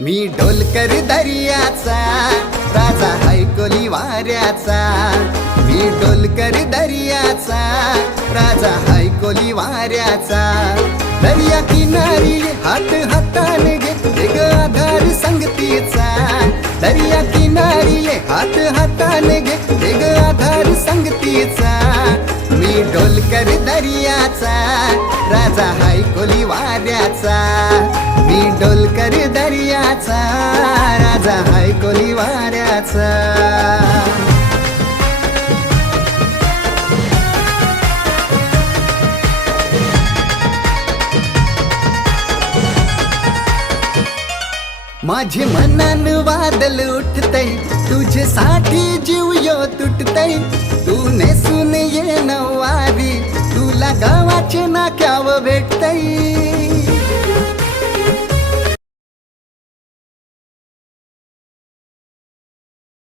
मी डोलकर दर्याचा राजा हैकोली वाऱ्याचा। मी डोलकर दर्याचा राजा हैकोली वाऱ्याचा। दर्या किनारी हात हाताने घे ग आधार संगतीचा। दर्या किनारी हात हाताने घे ग आधार संगतीचा। मी डोलकर दर्याचा राजा हैकोली वाऱ्याचा। मी डोलकर दर्याचा राजा हैकोली वाऱ्याचा। माझे मनान वादल उठतय तुझ्यासाठी जीव यो तुटतय। तू नेसून ये नवारी तुला गावाचे नाक्याव भेटतय।